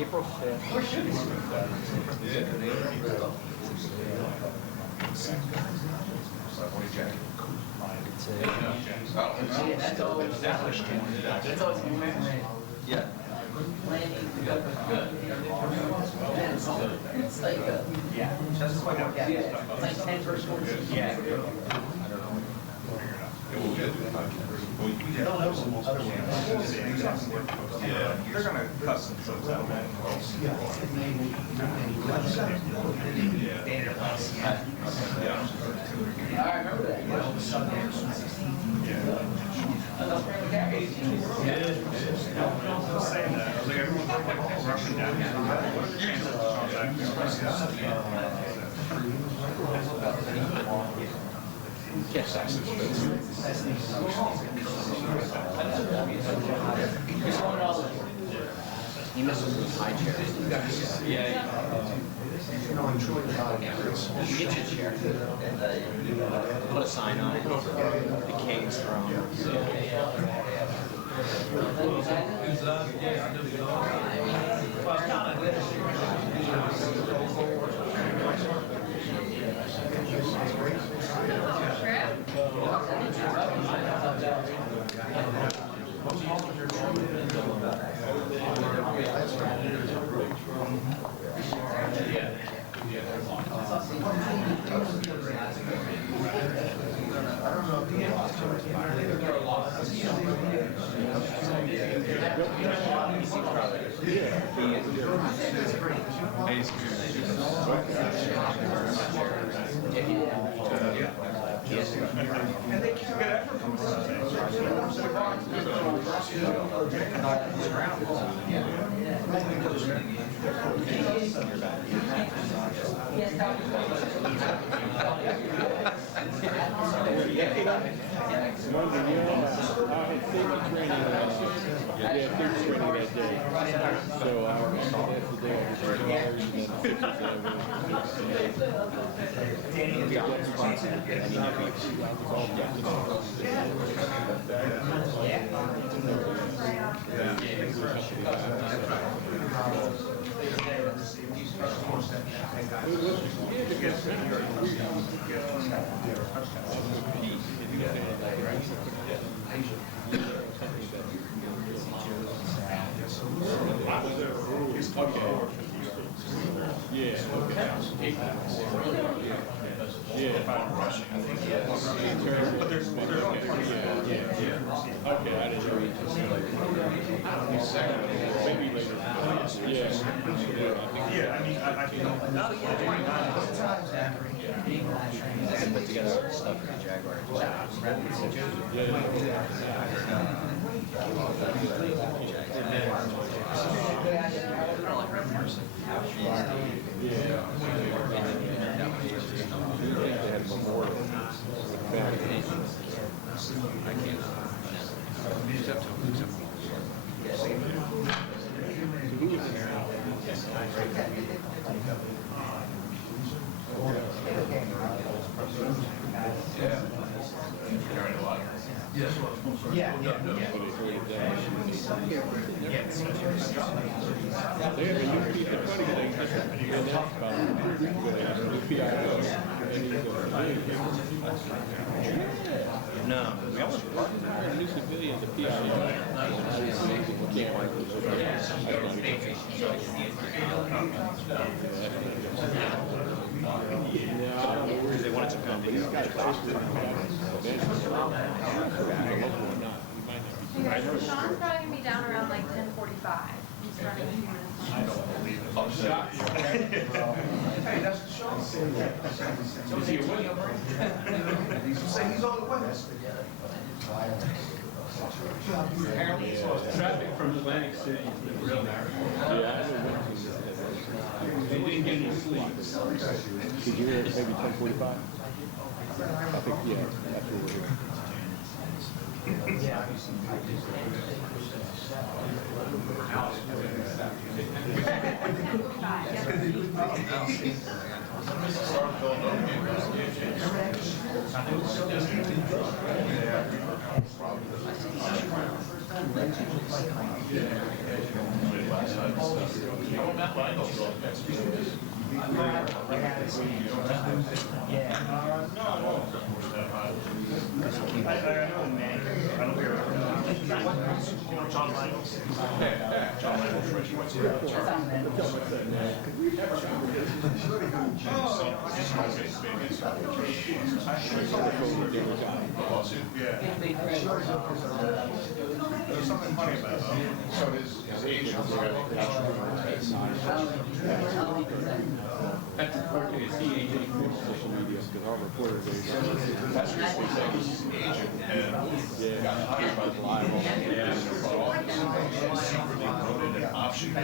April 5th. Where should we that's always established. That's always been yeah. It's like yeah. That's quite it's like 10 first quarters. Yeah. They'll have some other ones. Yeah, they're gonna cut some shows out. I remember that. Saying that, I was like, everyone's like rushing down. What are the chances of Yes, he misses the high chair. Yeah. You get your chair. Put a sign on it. The King's Throne. And they keep good effort from Put together stuff for the Jaguar. No, we almost parked there in new civilian, the PIO. They wanted to come. Sean's probably going to be down around like 10:45. He's running a few minutes. I don't believe it. Oh, shot. Hey, that's Sean. Is he away? Say he's on the way. Traffic from Atlantic City has been real narrow. They didn't get any sleep. Did you hear maybe 10:45? I think, yeah, that's what we're here. There's something funny about it. So his agent. That's okay, it's the agent. Social media, because our reporters, they. That's his agent. And got hired by the live. Secretly put in an option. So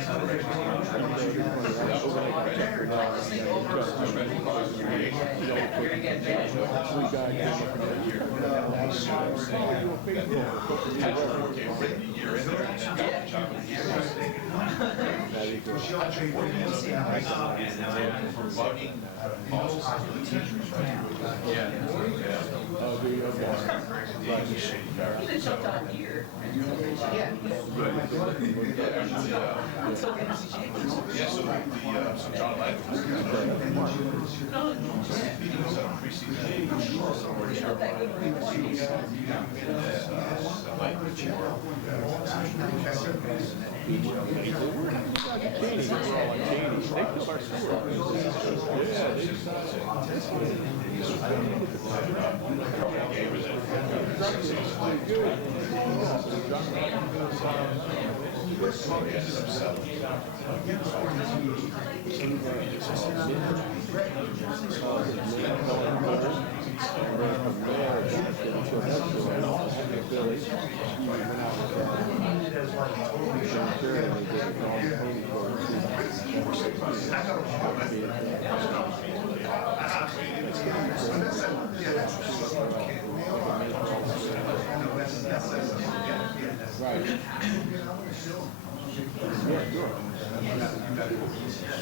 John Michaels.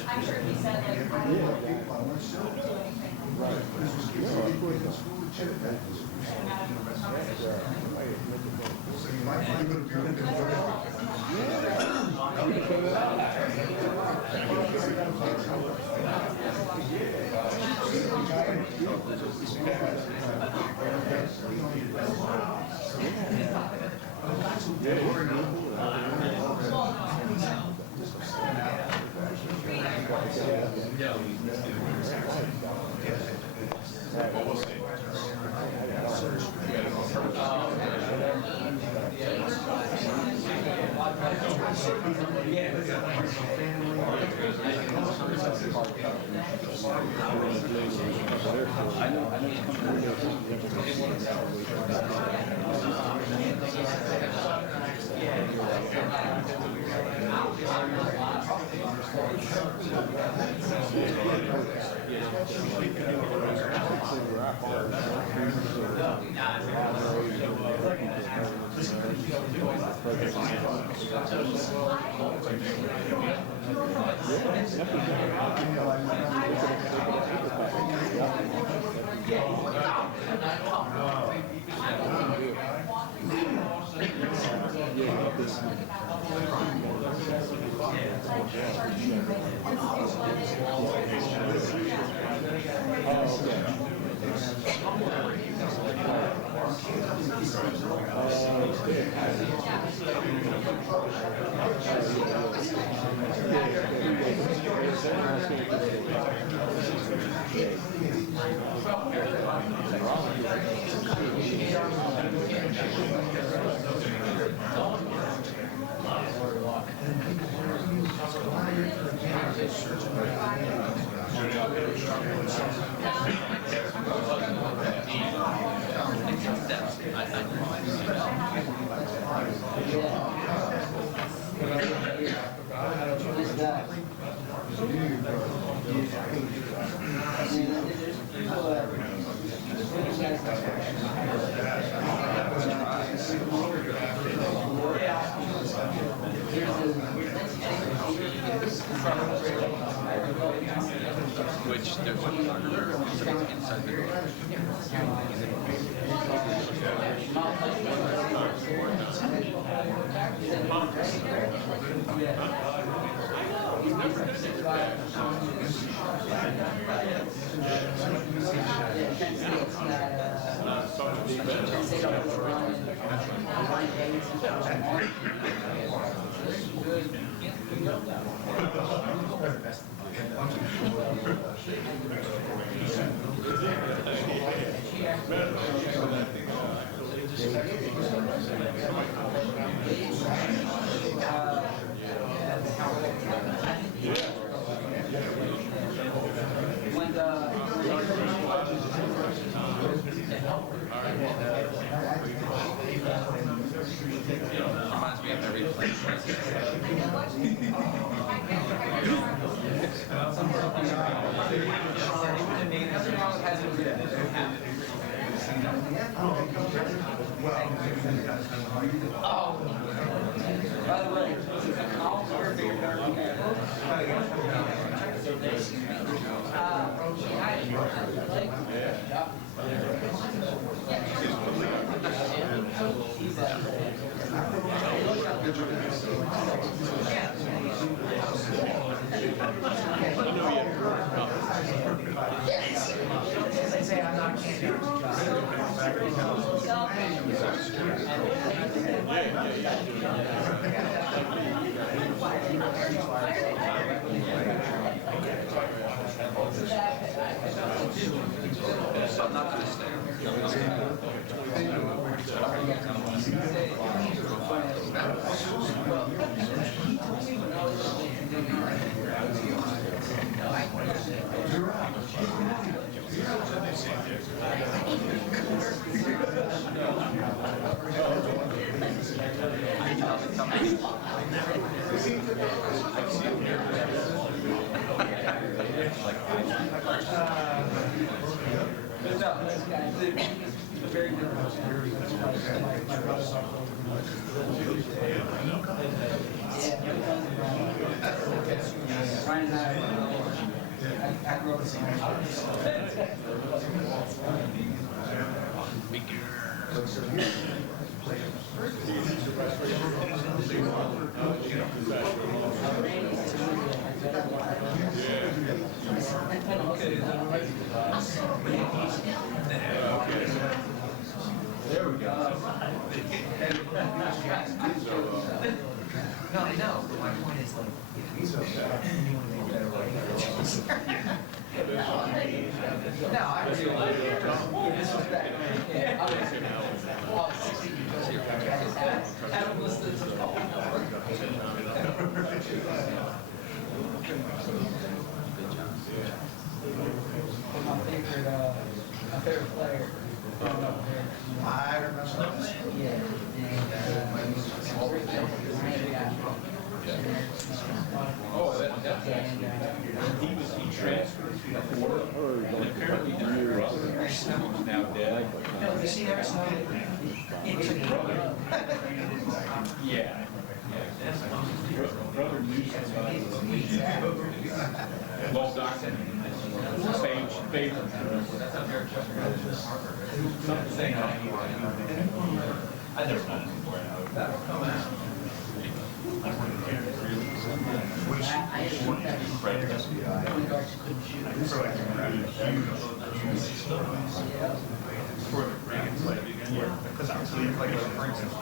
I'm sure he said which there's one inside the door. And then Reminds me of every place. Oh, by the way, all they say I'm not can't I'm not gonna stay. very different. Ryan and I grew up in the same There we go. No, I know, but my point is like, if he's no, I really like disrespect. Yeah, I was 60 I haven't listened to the whole my favorite player. I remember. Yeah. He transferred before, and apparently his brother is now dead. No, you see there, Yeah. Brother knew somebody. Well documented. Favor. Something. I never met him before. That'll come out. Because I was like, for instance,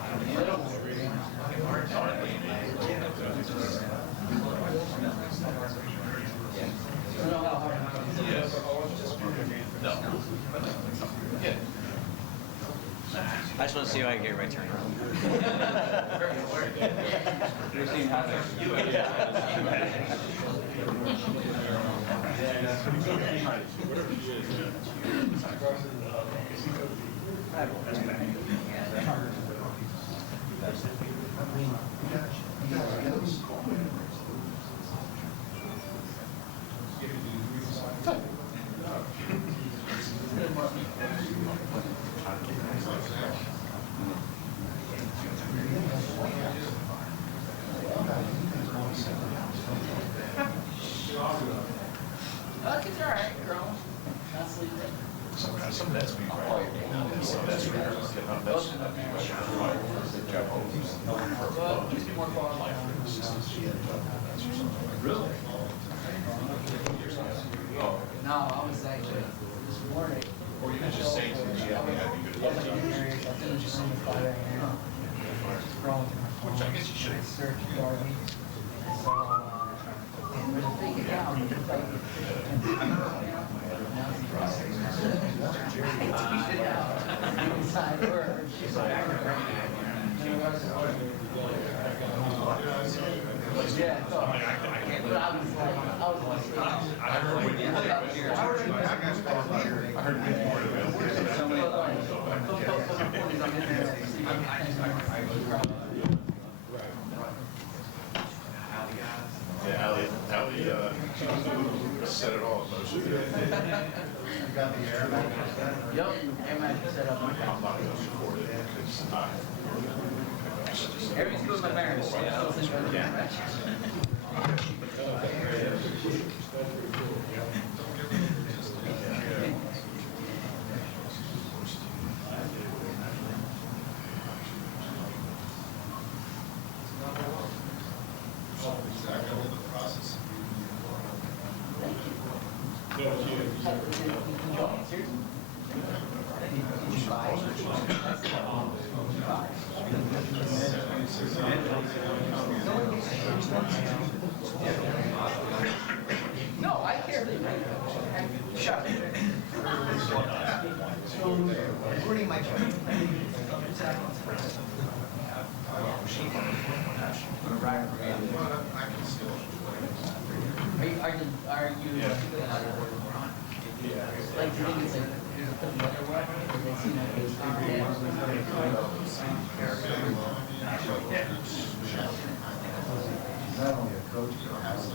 I just want to see how I get right turn around. You're seeing how it's all right, girl. Not sleeping. some of that's me, right? Some of that's one bar. Really? Oh, No, I was actually this morning. or you could just say to me, yeah, I'd be good. I finished room at 5 a.m. Scrolling through my phone. Which I guess you should. I searched Darby. So, there's a big account. It's like, inside work. Yeah, so, but I was like, I heard when you were out here. I heard when you were Yeah, Allie set it all in motion. Yep, airman set up. I'm not going to record it because Everything's good with my parents. Yeah. No, I care. Shut up. Recording my job. Are you like, do you think it's like the weather weather? Or they seem like it's Not only a coach, but also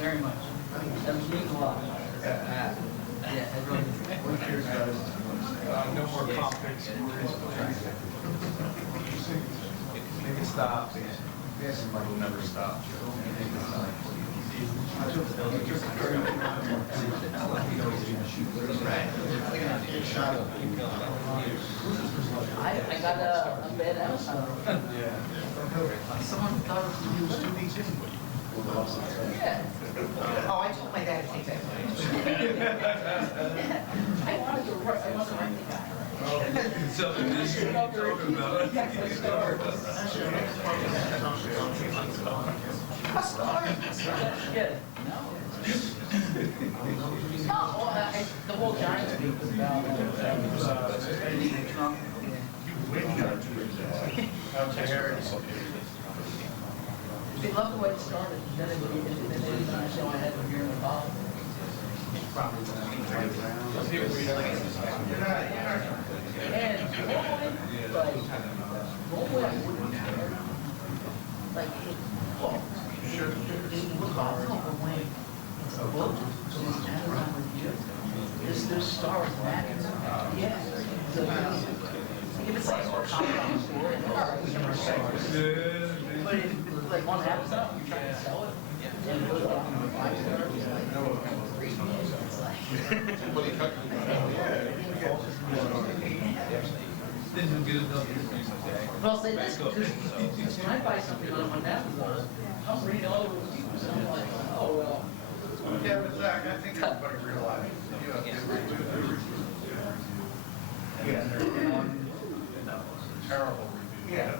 very much. That means a lot. Yeah, everyone. one cheers, guys. No more conflicts. Make it stop. Yes, somebody will never stop. I got a bad Amazon. Someone thought it was you. Yeah. Oh, I told my dad to take that. I wanted to write the guy. So, this is talking about it. Yeah. No. No, well, the whole Giants week was about Trump. They love the way it started. Then they didn't show I had to hear in the ball. And normally I wouldn't care. Like, well, it was possible, but when it's a book, so it's Amazon review. This Star Wars Matters. Yeah. So, if it's like a comic on the store, but if it's like on Amazon, you're trying to sell it, and it goes up to 5 stars, it's like, it's like. But I'll say this, because when I buy something on Amazon, I'll read all the reviews, and I'm like, oh, well. Yeah, but Zach, I think everybody realizes you have to read it. Yeah, there's one terrible review. Yeah.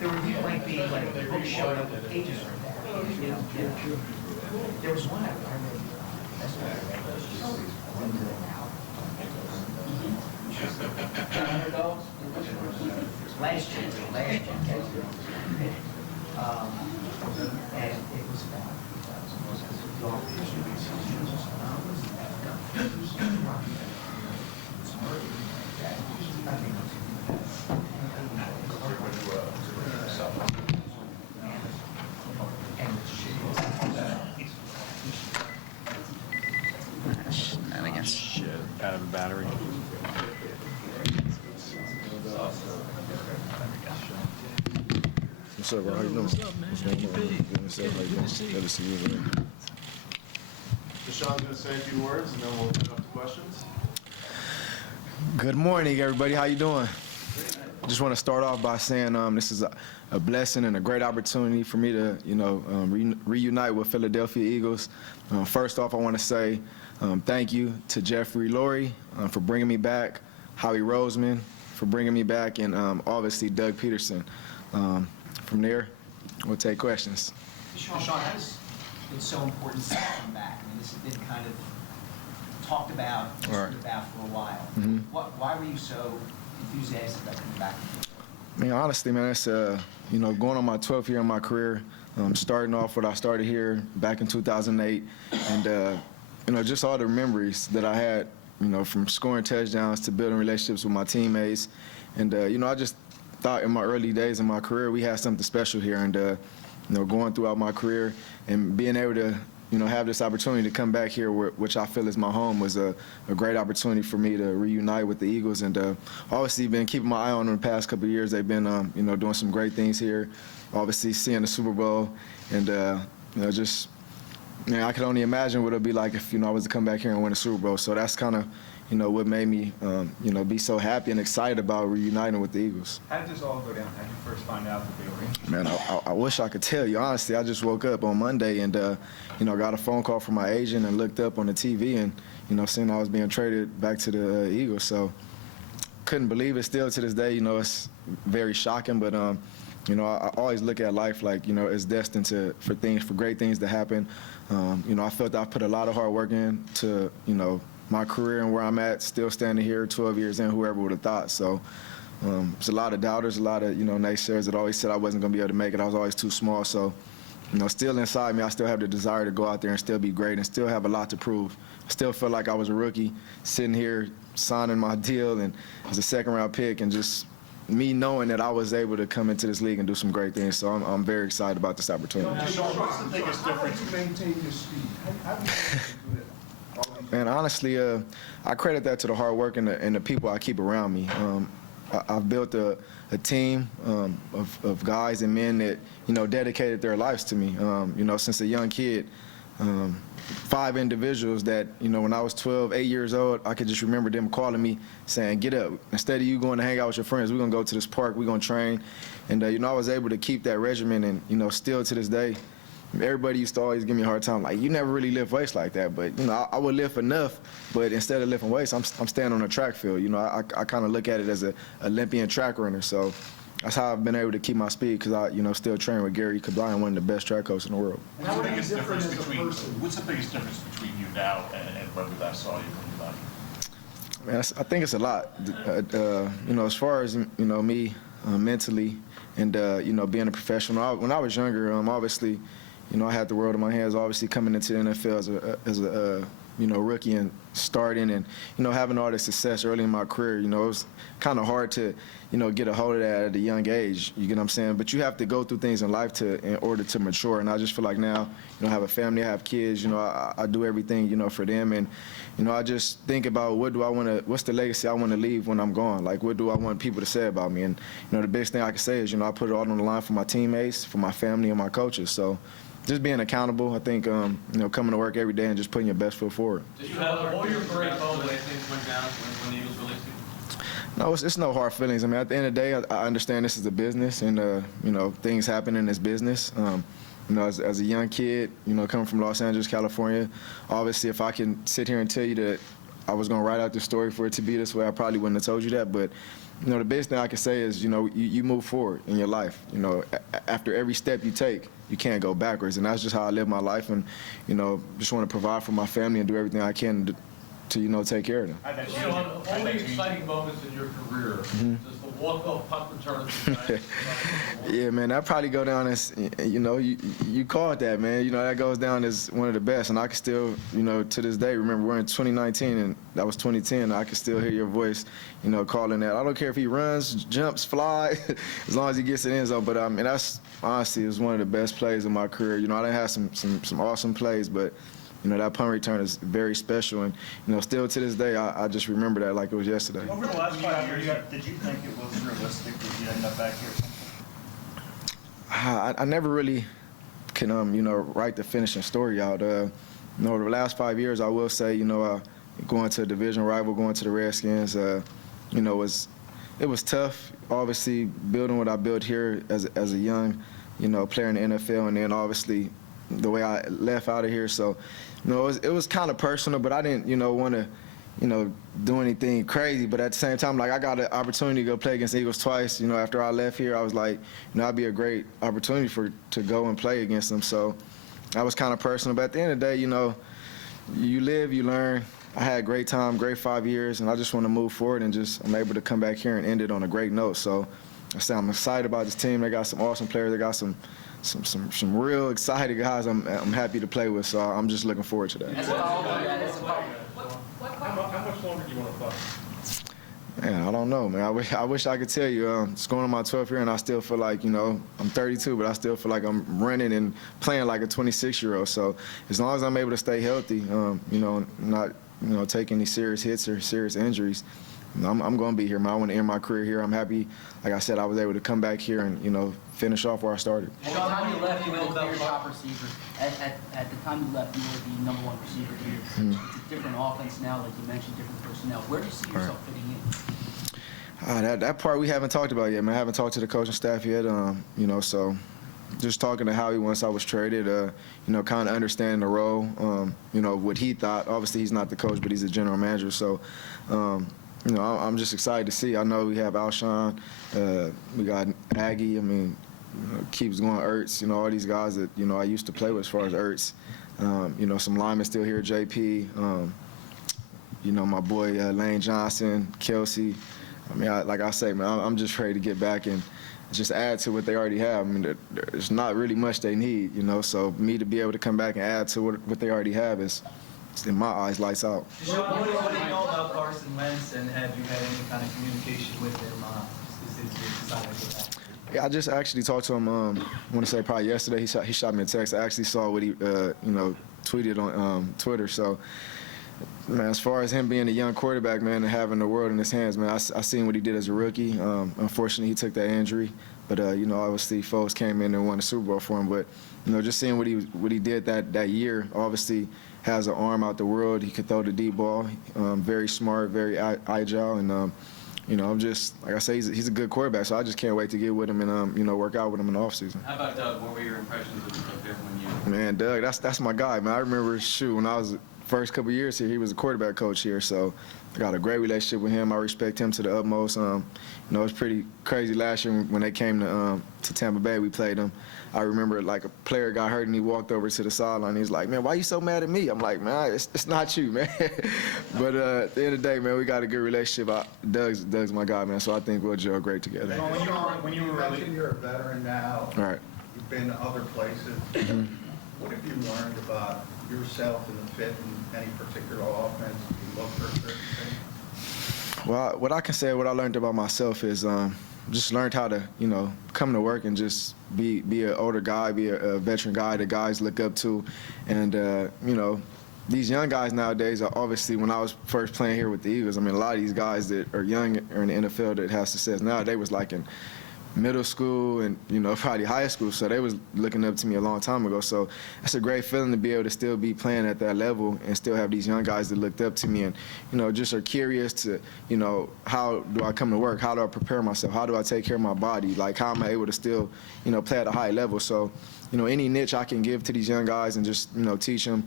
The review might be like, the book showed up with pages right there. You know, there was one I read. That's what I read. $100? Last year. And it was about. Shit, out of a battery. What's up, bro? How you doing? What's going on? Good to see you. Good to see you, man. Deshaun's going to say a few words and then we'll open up to questions. Good morning, everybody. How you doing? just want to start off by saying this is a blessing and a great opportunity for me to, reunite with Philadelphia Eagles. First off, I want to say thank you to Jeffrey Lurie for bringing me back, Howie Roseman for bringing me back, and obviously Doug Peterson. From there, we'll take questions. Sean, how is it so important to come back? I mean, this has been kind of talked about, Right. about for a while. Mhm. Why were you so enthusiastic about coming back? I mean, honestly, man, it's going on my 12th year in my career. Starting off what I started here back in 2008, and just all the memories that I had, from scoring touchdowns to building relationships with my teammates, and I just thought in my early days in my career we had something special here, and going throughout my career and being able to have this opportunity to come back here, which I feel is my home, was a great opportunity for me to reunite with the Eagles. And obviously been keeping my eye on them the past couple of years. They've been, doing some great things here. Obviously seeing the Super Bowl, and I could only imagine what it'd be like if I was to come back here and win a Super Bowl. So that's kind of what made me be so happy and excited about reuniting with the Eagles. How did this all go down? How did you first find out that they were interested? Man, I wish I could tell you. Honestly, I just woke up on Monday and, got a phone call from my agent and looked up on the TV and, seeing I was being traded back to the Eagles. So couldn't believe it. Still to this day, it's very shocking. But, I always look at life like, it's destined for great things to happen. I felt I put a lot of hard work into, my career and where I'm at, still standing here 12 years in, whoever would have thought. So there's a lot of doubters, a lot of, naysayers that always said I wasn't going to be able to make it. I was always too small. So, still inside me, I still have the desire to go out there and still be great and still have a lot to prove. I still feel like I was a rookie sitting here signing my deal and as a second-round pick, and just me knowing that I was able to come into this league and do some great things. So I'm very excited about this opportunity. Sean, what's the biggest difference? How do you maintain your speed? How do you do that? Man, honestly, I credit that to the hard work and the people I keep around me. I've built a team of guys and men that, dedicated their lives to me, since a young kid. 5 individuals that, when I was 8 years old, I could just remember them calling me saying, get up. Instead of you going to hang out with your friends, we're going to go to this park, we're going to train. And, I was able to keep that regimen, and, still to this day, everybody used to always give me a hard time, like, you never really lift weights like that. But, I would lift enough, but instead of lifting weights, I'm standing on a track field. I kind of look at it as an Olympian track runner. So that's how I've been able to keep my speed, because I, still train with Gary Kabline, one of the best track coaches in the world. What's the biggest difference between you now and when we last saw you when you left? Man, I think it's a lot. As far as, me mentally and, being a professional. When I was younger, obviously, I had the world in my hands, obviously coming into the NFL as a rookie and starting and, having all this success early in my career. It was kind of hard to, get a hold of that at a young age, you get what I'm saying? But you have to go through things in life in order to mature. And I just feel like now, I have a family, I have kids, I do everything, for them. And, I just think about what's the legacy I want to leave when I'm gone? Like, what do I want people to say about me? And, the biggest thing I can say is, I put it all on the line for my teammates, for my family and my coaches. So just being accountable, I think, coming to work every day and just putting your best foot forward. Did you have all your great home when things went down, when the Eagles released you? No, it's no hard feelings. I mean, at the end of the day, I understand this is a business, and things happen in this business. As a young kid, coming from Los Angeles, California, obviously, if I can sit here and tell you that I was going to write out the story for it to be this way, I probably wouldn't have told you that. But the biggest thing I can say is, you move forward in your life. After every step you take, you can't go backwards, and that's just how I live my life. And just want to provide for my family and do everything I can to take care of them. Sean, all the exciting moments in your career, does the walk-off punt return to the Yeah, man, that probably go down as, you called that, man. That goes down as one of the best. And I can still, to this day, remember we're in 2019 and that was 2010. I can still hear your voice, calling that. I don't care if he runs, jumps, fly, as long as he gets it in zone. But that's honestly is one of the best plays in my career. I done had some awesome plays, but that punt return is very special, and still to this day, I just remember that like it was yesterday. Over the last 5 years, did you think it was realistic that you end up back here? I never really can write the finishing story out. Over the last 5 years, I will say, going to a division rival, going to the Redskins, was it was tough. Obviously, building what I built here as a young, player in the NFL, and then obviously the way I left out of here. So, it was kind of personal, but I didn't, want to, do anything crazy. But at the same time, like, I got an opportunity to go play against the Eagles twice. After I left here, I was like, that'd be a great opportunity to go and play against them. So that was kind of personal. But at the end of the day, you live, you learn. I had a great time, great 5 years, and I just want to move forward and I'm able to come back here and end it on a great note. So I say I'm excited about this team. They got some awesome players. They got some real excited guys I'm happy to play with. So I'm just looking forward to that. How much longer do you want to play? Man, I don't know, man. I wish I could tell you. It's going on my 12th year, and I still feel like, I'm 32, but I still feel like I'm running and playing like a 26-year-old. So as long as I'm able to stay healthy, not take any serious hits or serious injuries, I'm going to be here, man. I want to end my career here. I'm happy, like I said, I was able to come back here and, finish off where I started. At the time you left, you were the clear top receiver. At the time you left, you were the #1 receiver here. It's a different offense now, like you mentioned, different personnel. Where do you see yourself fitting in? That part we haven't talked about yet, man. I haven't talked to the coaching staff yet, so just talking to Howie once I was traded, kind of understanding the role, what he thought. Obviously, he's not the coach, but he's the general manager. So, I'm just excited to see. I know we have Alshon, we got Aggie. I mean, keeps going, Ertz, all these guys that, I used to play with as far as Ertz. Some linemen still here, JP, my boy Lane Johnson, Kelsey. I mean, like I say, man, I'm just ready to get back and just add to what they already have. I mean, there's not really much they need, so me to be able to come back and add to what they already have is, in my eyes, lights out. What do you know about Carson Wentz, and have you had any kind of communication with him since you decided to get back? Yeah, I just actually talked to him, I want to say probably yesterday. He shot me a text. I actually saw what he, tweeted on Twitter. So, man, as far as him being a young quarterback, man, and having the world in his hands, man, I seen what he did as a rookie. Unfortunately, he took that injury. But, obviously, folks came in and won the Super Bowl for him. But, just seeing what he did that year, obviously has an arm out the world. He could throw the deep ball. Very smart, very agile. And, I'm just, like I say, he's a good quarterback. So I just can't wait to get with him and, work out with him in the offseason. How about Doug? What were your impressions of him when you... Man, Doug, that's my guy, man. I remember, when I was first couple years here, he was a quarterback coach here. So I got a great relationship with him. I respect him to the utmost. It was pretty crazy last year when they came to Tampa Bay. We played them. I remember, like, a player got hurt and he walked over to the sideline. He was like, "Man, why you so mad at me?" I'm like, "Man, it's not you, man." But at the end of the day, man, we got a good relationship. Doug's my guy, man. So I think we'll gel great together. When you mentioned you're a veteran now, All right. you've been to other places. What have you learned about yourself and the fit in any particular offense? Do you look for certain things? Well, what I can say, what I learned about myself is just learned how to, come to work and just be an older guy, be a veteran guy that guys look up to. And, these young guys nowadays are obviously, when I was first playing here with the Eagles, I mean, a lot of these guys that are young or in the NFL that have success now, they was like in middle school and, probably high school. So they was looking up to me a long time ago. So it's a great feeling to be able to still be playing at that level and still have these young guys that looked up to me and, just are curious to, how do I come to work? How do I prepare myself? How do I take care of my body? Like, how am I able to still, play at a high level? So, any niche I can give to these young guys and just, teach them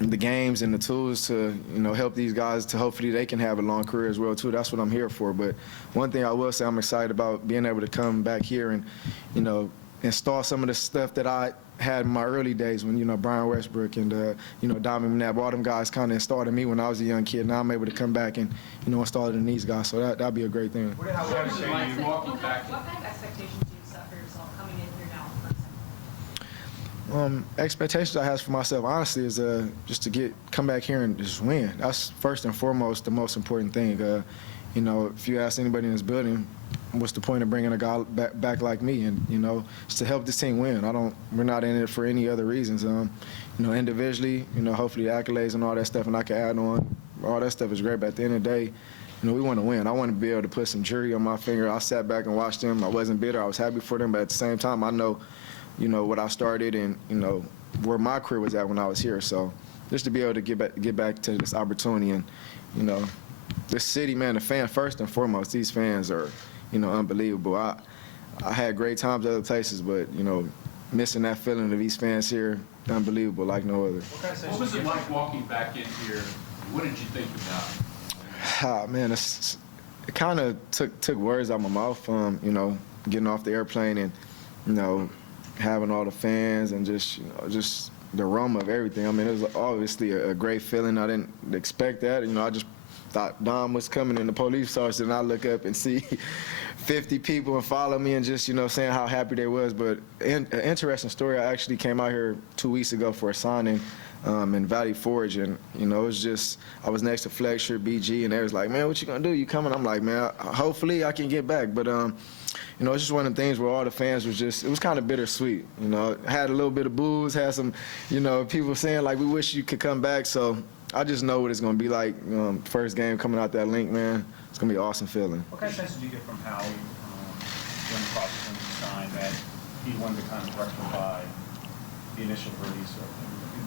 the games and the tools to, help these guys to hopefully they can have a long career as well, too. That's what I'm here for. But one thing I will say, I'm excited about being able to come back here and, install some of the stuff that I had in my early days when, Brian Westbrook and, Donovan McNabb, all them guys kind of installed in me when I was a young kid. Now I'm able to come back and, install it in these guys. So that'd be a great thing. What kind of expectations do you set for yourself coming in here now in person? Expectations I have for myself, honestly, is just to come back here and just win. That's first and foremost the most important thing. If you ask anybody in this building, what's the point of bringing a guy back like me? And it's to help this team win. We're not in it for any other reasons. Individually, hopefully the accolades and all that stuff, and I can add on. All that stuff is great. But at the end of the day, we want to win. I want to be able to put some jury on my finger. I sat back and watched them. I wasn't bitter. I was happy for them. But at the same time, I know, what I started and, where my career was at when I was here. So just to be able to get back to this opportunity and, this city, man, the fans, first and foremost, these fans are, you know, unbelievable. I had great times other places, but, you know, missing that feeling of these fans here, unbelievable like no other. What was it like walking back in here? What did you think about it? Man, it kind of took words out of my mouth, you know, getting off the airplane and, you know, having all the fans and just, you know, just the aroma of everything. I mean, it was obviously a great feeling. I didn't expect that. You know, I just thought Dom was coming and the police sergeant, and I look up and see 50 people and follow me and just, you know, saying how happy they was. But an interesting story, I actually came out here 2 weeks ago for a signing in Valley Forge, and, you know, it was just, I was next to Fletcher, BG, and they was like, man, what you gonna do? You coming? I'm like, man, hopefully I can get back. But, you know, it's just one of the things where all the fans was just, it was kind of bittersweet. You know, had a little bit of booze, had some, you know, people saying, like, we wish you could come back. So I just know what it's going to be like. First game coming out that link, man, it's going to be an awesome feeling. What kind of sense did you get from Howie during the process when you signed that he wanted to kind of rectify the initial release?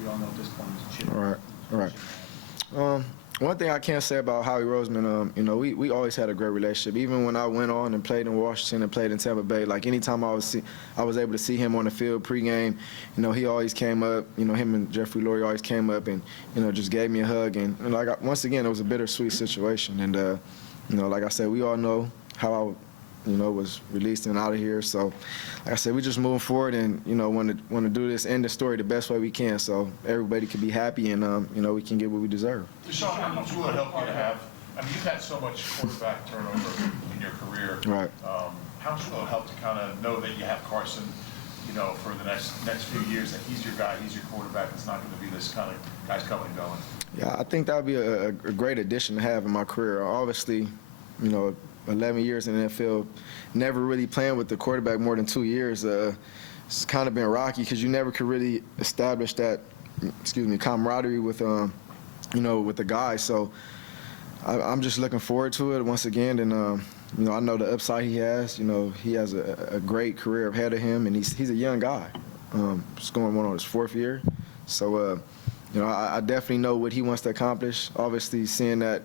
We all know at this point he's chipping. All right. One thing I can say about Howie Roseman, you know, we always had a great relationship. Even when I went on and played in Washington and played in Tampa Bay, like anytime I was able to see him on the field pregame, you know, he always came up. You know, him and Jeffrey Lurie always came up and, you know, just gave me a hug. And like once again, it was a bittersweet situation. And you know, like I said, we all know how I, you know, was released and out of here. So, like I said, we just moving forward and, you know, want to do this, end the story the best way we can, so everybody can be happy and, you know, we can get what we deserve. Desean, how much will it help you to have, I mean, you've had so much quarterback turnover in your career. Right. How much will it help to kind of know that you have Carson, you know, for the next few years, that he's your guy, he's your quarterback, it's not going to be this kind of guys coming and going? Yeah, I think that would be a great addition to have in my career. Obviously, you know, 11 years in the NFL, never really playing with the quarterback more than 2 years. It's kind of been rocky because you never could really establish that, camaraderie with, you know, with the guys. So I'm just looking forward to it once again. And, you know, I know the upside he has. You know, he has a great career ahead of him, and he's a young guy. He's going on his 4th year. So, you know, I definitely know what he wants to accomplish. Obviously, seeing that,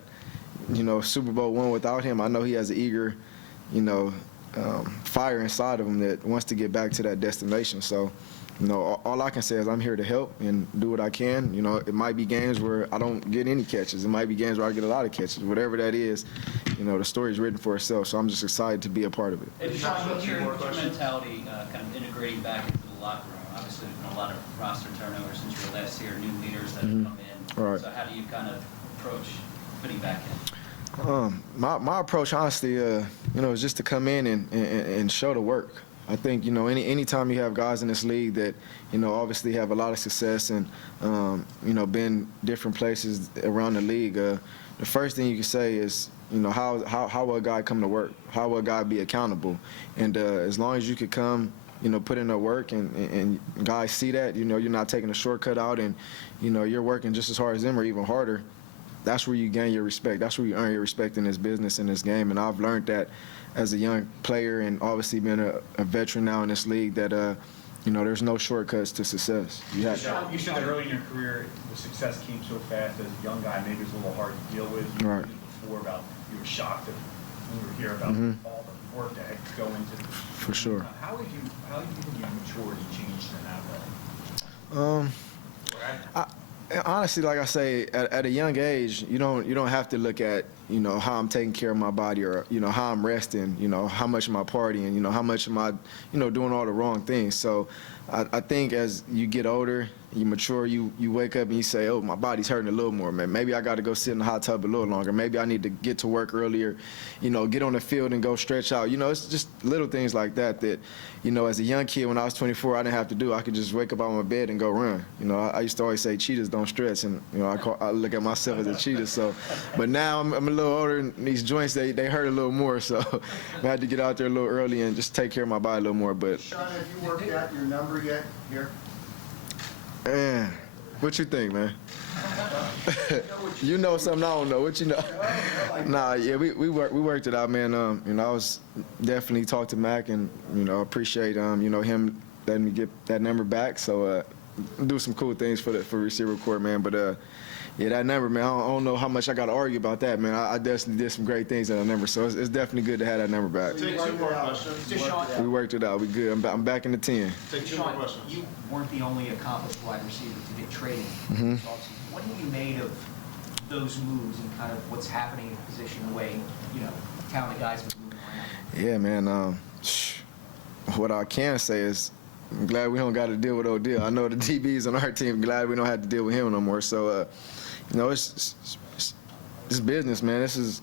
you know, Super Bowl won without him, I know he has an eager, you know, fire inside of him that wants to get back to that destination. So, you know, all I can say is I'm here to help and do what I can. You know, it might be games where I don't get any catches. It might be games where I get a lot of catches. Whatever that is, you know, the story's written for itself. So I'm just excited to be a part of it. Hey, Desean, what's your mentality kind of integrating back into the locker room? Obviously, there's been a lot of roster turnover since you were last year, new leaders that have come in. Right. So how do you kind of approach fitting back in? My approach, honestly, you know, is just to come in and show the work. I think, you know, anytime you have guys in this league that, you know, obviously have a lot of success and, you know, been different places around the league, the first thing you can say is, you know, how will a guy come to work? How will a guy be accountable? And as long as you could come, you know, put in the work and guys see that, you know, you're not taking a shortcut out and, you know, you're working just as hard as them or even harder, that's where you gain your respect. That's where you earn your respect in this business, in this game. And I've learned that as a young player and obviously being a veteran now in this league that, you know, there's no shortcuts to success. You said that early in your career, the success came so fast as a young guy, maybe it was a little hard to deal with. You right. Before about, you were shocked when you were here about all the work that had to go into this. For sure. How do you think you matured and changed in that way? Honestly, like I say, at a young age, you don't have to look at, you know, how I'm taking care of my body or, you know, how I'm resting, you know, how much am I partying, you know, how much am I, you know, doing all the wrong things. So I think as you get older, you mature, you wake up and you say, oh, my body's hurting a little more, man. Maybe I got to go sit in the hot tub a little longer. Maybe I need to get to work earlier, you know, get on the field and go stretch out. You know, it's just little things like that, you know, as a young kid when I was 24, I didn't have to do. I could just wake up out of my bed and go run. You know, I used to always say cheetahs don't stretch, and, you know, I look at myself as a cheetah. So, but now I'm a little older, and these joints, they hurt a little more. So I had to get out there a little early and just take care of my body a little more. But Sean, have you worked out your number yet here? Man, what you think, man? You know something I don't know. What you know? Nah, yeah, we worked it out, man. You know, I was definitely talked to Mac, and, you know, appreciate you know, him letting me get that number back. So do some cool things for receiver court, man. But yeah, that number, man, I don't know how much I got to argue about that, man. I definitely did some great things at that number, so it's definitely good to have that number back. Take two more questions. Desean, We worked it out. We good. I'm back in the 10. Take two more Desean, questions. you weren't the only accomplished wide receiver to get traded Mhm. this offseason. What have you made of those moves and kind of what's happening in the position, the way, talented guys are moving around? Yeah, man. What I can say is I'm glad we don't got to deal with Odell. I know the DBs on our team, glad we don't have to deal with him no more. So, it's business, man. This is,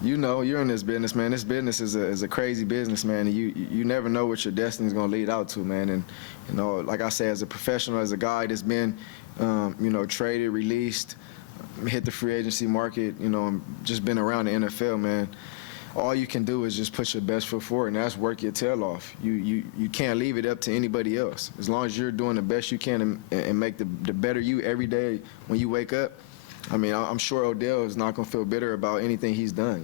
you're in this business, man. This business is a crazy business, man. And you never know what your destiny is going to lead out to, man. And, like I say, as a professional, as a guy that's been, traded, released, hit the free agency market, and just been around the NFL, man. All you can do is just put your best foot forward, and that's work your tail off. You can't leave it up to anybody else. As long as you're doing the best you can and make the better you every day when you wake up. I mean, I'm sure Odell is not going to feel bitter about anything he's done,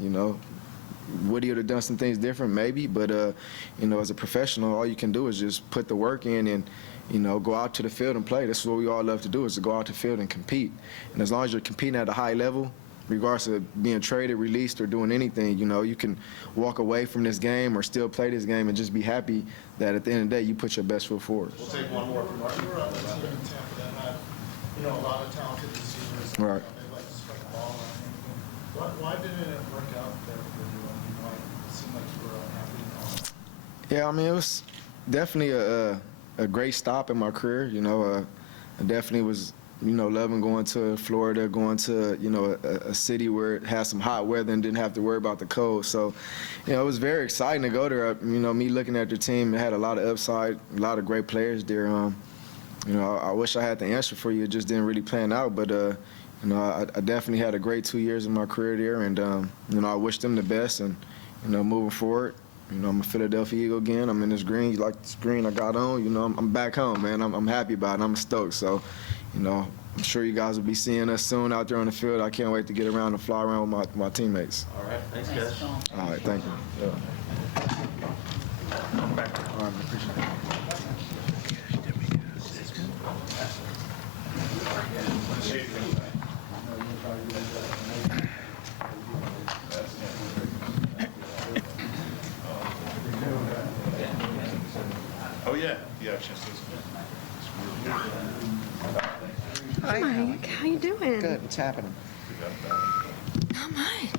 Would he have done some things different? Maybe, but, as a professional, all you can do is just put the work in and, go out to the field and play. That's what we all love to do, is to go out to the field and compete. And as long as you're competing at a high level, regardless of being traded, released, or doing anything, you can walk away from this game or still play this game and just be happy that at the end of the day you put your best foot forward. We'll take one more from Mark. You were on the team in Tampa that had, a lot of talented receivers. Right. They like to strike the ball and everything. Why didn't it work out there for you? I mean, why it seemed like you were unhappy and all that? Yeah, I mean, it was definitely a great stop in my career. I definitely was, loving going to Florida, going to, a city where it had some hot weather and didn't have to worry about the cold. So, it was very exciting to go there. Me looking at the team, it had a lot of upside, a lot of great players there. I wish I had the answer for you. It just didn't really plan out. But, I definitely had a great 2 years in my career there. And, I wish them the best. And, moving forward, I'm a Philadelphia Eagle again. I'm in this green. You like this green I got on? I'm back home, man. I'm happy about it. I'm stoked. So, I'm sure you guys will be seeing us soon out there on the field. I can't wait to get around and fly around with my teammates. All right. Thanks, guys. All right, thank you. Yeah. All right, appreciate it. Oh, yeah. You have a chance to Hi, Mike. How you doing? Good. What's happening? Not much.